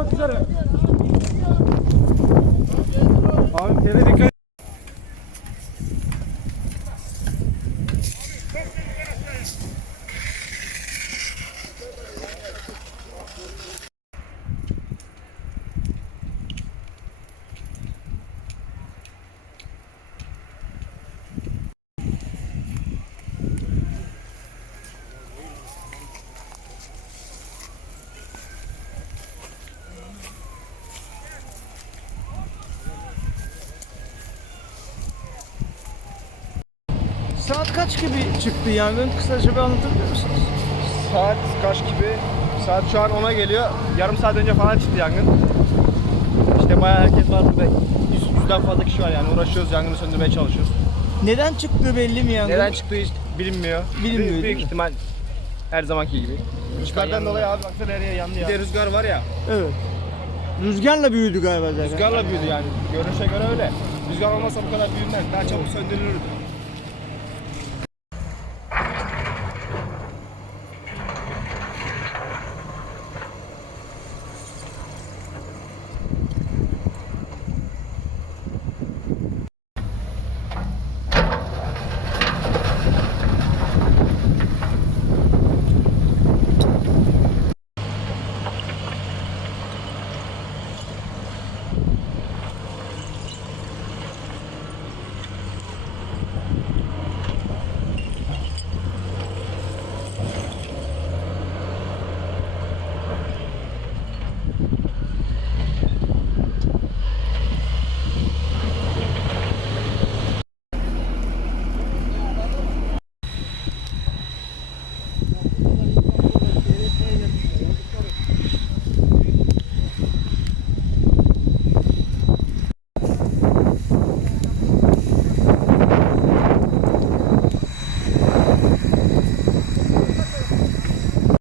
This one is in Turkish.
Görüşmek üzere. Saat kaç gibi çıktı yangın? Kısaca bir anlatabilir misiniz? Saat kaç gibi? Saat şu an 10'a geliyor. Yarım saat önce falan çıktı yangın. İşte bayağı herkes var burada. Yüz, yüzden fazla kişi var yani uğraşıyoruz yangını söndürmeye çalışıyoruz. Neden çıktığı belli mi yangın? Neden çıktığı hiç bilinmiyor. Bilinmiyor, Büyük, büyük ihtimal her zamanki gibi. Rüzgardan dolayı abi baksana her yer yandı ya. Bir de rüzgar var ya. Evet. Rüzgarla büyüdü galiba zaten. Rüzgarla büyüdü yani. Görünüşe göre öyle. Rüzgar olmasa bu kadar büyümez. Daha çabuk söndürülürdü.